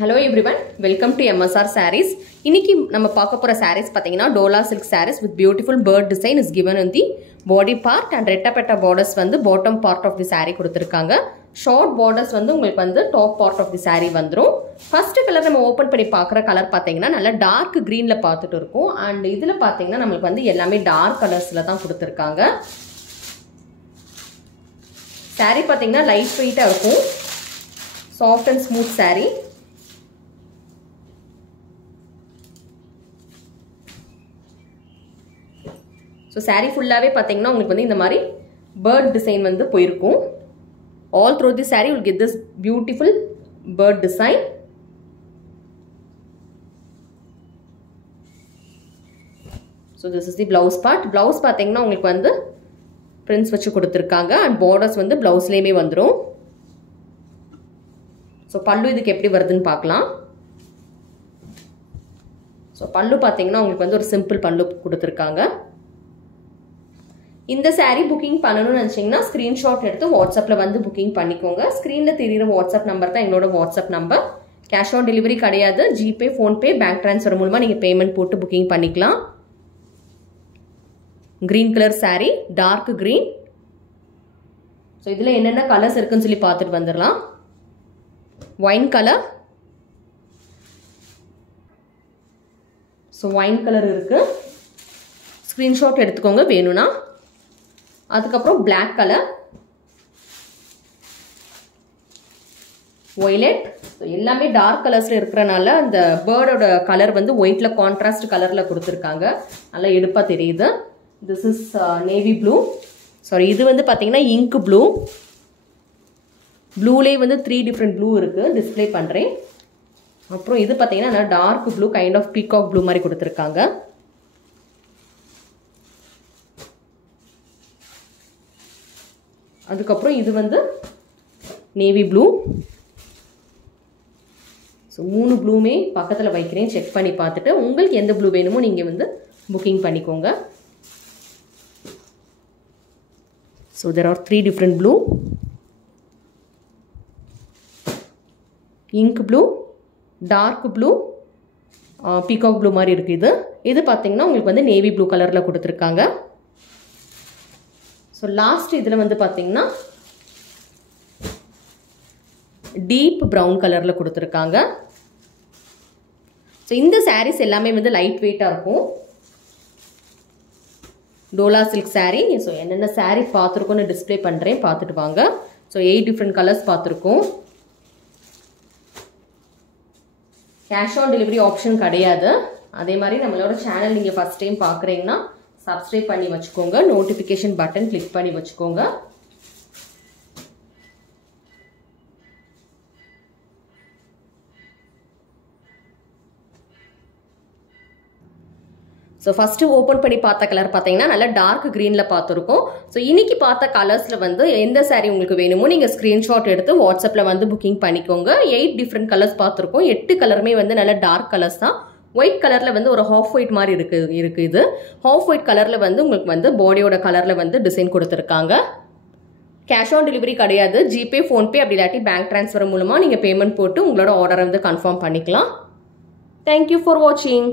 Hello everyone, welcome to MSR Sarees. இன்னைக்கு நம்ம பார்க்க போற sarees பாத்தீங்கன்னா Dola silk sarees with beautiful bird design is given in the body part and ரெட்டப்பட்ட borders வந்து bottom part of the saree கொடுத்திருக்காங்க. Short borders வந்து உங்களுக்கு வந்து top part of the saree வந்துரும். First color நம்ம ஓபன் பண்ணி பார்க்குற கலர் பாத்தீங்கன்னா நல்ல dark greenல பார்த்துட்டு இருக்கோம் and இதுல பாத்தீங்கன்னா நமக்கு வந்து எல்லாமே dark colorsல தான் கொடுத்திருக்காங்க. Saree பாத்தீங்கன்னா light weight-ஆ இருக்கும். Soft and smooth saree. So saree full-ஆவே பாத்தீங்கன்னா உங்களுக்கு வந்து இந்த மாதிரி bird design வந்து போயிருக்கும். All through the saree you will get this beautiful bird design. So this is the blouse part. Blouse பாத்தீங்கன்னா உங்களுக்கு வந்து prints வச்சு கொடுத்திருக்காங்க and borders வந்து blouseலயே வந்துரும். So பல்லு இதுக்கு எப்படி வருதுன்னு பார்க்கலாம். So பல்லு பாத்தீங்கன்னா உங்களுக்கு வந்து ஒரு simple பல்லு கொடுத்திருக்காங்க. இந்த saree booking பண்ணனும்னு நினைச்சீங்கன்னா screenshot எடுத்து WhatsAppல வந்து booking பண்ணிக்கோங்க. ஸ்கிரீன்ல தெரியுற WhatsApp நம்பர் தான் என்னோட WhatsApp number. Cash on delivery கிடையாது. ஜிபே, ஃபோன்பே, பேங்க் ட்ரான்ஸ்ஃபர் மூலமா நீங்க பேமெண்ட் போட்டு booking பண்ணிக்கலாம். green color saree, dark green. So இதுல என்னென்ன கலர்ஸ் இருக்குன்னு சொல்லி பார்த்துட்டு வந்துடலாம். wine color. So wine color இருக்கு. screenshot எடுத்துக்கோங்க வேணும்னா. அதுக்கப்புறம் black color, violet. So எல்லாமே dark colorsல இருக்கறனால அந்த பேர்டோட கலர் வந்து whiteல கான்ட்ராஸ்ட் கலர்ல கொடுத்திருக்காங்க. நல்லா எடுப்பா தெரியுது. This is navy blue. Sorry, இது வந்து பாத்தீங்கன்னா ink blue. ப்ளூலயே வந்து 3 different blue இருக்கு. டிஸ்ப்ளே பண்றேன். அப்புறம் இது பாத்தீங்கன்னா dark blue, kind of peacock blue மாதிரி கொடுத்திருக்காங்க. அதுக்கப்புறம் இது வந்து நேவி ப்ளூ. ஸோ 3 ப்ளூமே பக்கத்தில் வைக்கிறேன். செக் பண்ணி பார்த்துட்டு உங்களுக்கு எந்த ப்ளூ வேணுமோ நீங்கள் வந்து புக்கிங் பண்ணிக்கோங்க. So there are 3 different blue. Ink blue, dark blue, peacock blue மாதிரி இருக்குது. இது பார்த்தீங்கன்னா உங்களுக்கு வந்து நேவி ப்ளூ கலரில் கொடுத்துருக்காங்க. ஸோ லாஸ்ட் இதில் வந்து பார்த்தீங்கன்னா டீப் ப்ரௌன் கலரில் கொடுத்துருக்காங்க. ஸோ இந்த சாரீஸ் எல்லாமே வந்து லைட் வெயிட்டாக இருக்கும். டோலா சில்க் சாரீ. ஸோ என்னென்ன சாரீ பார்த்துருக்கோன்னு டிஸ்பிளே பண்ணுறேன், பார்த்துட்டு வாங்க. ஸோ 8 different கலர்ஸ் பார்த்துருக்கோம். கேஷ் ஆன் டெலிவரி ஆப்ஷன் கிடையாது. அதே மாதிரி நம்மளோட சேனல் நீங்கள் ஃபஸ்ட் டைம் பார்க்குறீங்கன்னா சப்ஸ்கிரைப் பண்ணி வச்சுக்கோங்க. நோட்டிஃபிகேஷன் பட்டன் கிளிக் பண்ணி வச்சுக்கோங்க. ஸோ ஃபஸ்ட்டு ஓப்பன் பண்ணி பார்த்த கலர் பார்த்தீங்கன்னா நல்லா டார்க் க்ரீனில் பார்த்துருக்கோம். ஸோ இன்னைக்கு பார்த்த கலர்ஸில் வந்து எந்த சாரீ உங்களுக்கு வேணுமோ நீங்கள் ஸ்க்ரீன்ஷாட் எடுத்து வாட்ஸ்அப்பில் வந்து புக்கிங் பண்ணிக்கோங்க. 8 different கலர்ஸ் பார்த்துருக்கோம். 8 கலருமே வந்து நல்ல டார்க் கலர்ஸ் தான். ஒயிட் கலரில் வந்து ஒரு ஹாஃப் ஒயிட் மாதிரி இருக்குது. இது ஹாஃப் ஒயிட் கலரில் வந்து உங்களுக்கு வந்து பாடியோட கலரில் வந்து டிசைன் கொடுத்துருக்காங்க. கேஷ் ஆன் டெலிவரி கிடையாது. ஜிபே, ஃபோன்பே அப்படி இல்லாட்டி பேங்க் ட்ரான்ஸ்ஃபர் மூலமாக நீங்கள் பேமெண்ட் போட்டு உங்களோட ஆர்டரை வந்து கன்ஃபார்ம் பண்ணிக்கலாம். தேங்க்யூ ஃபார் வாட்சிங்.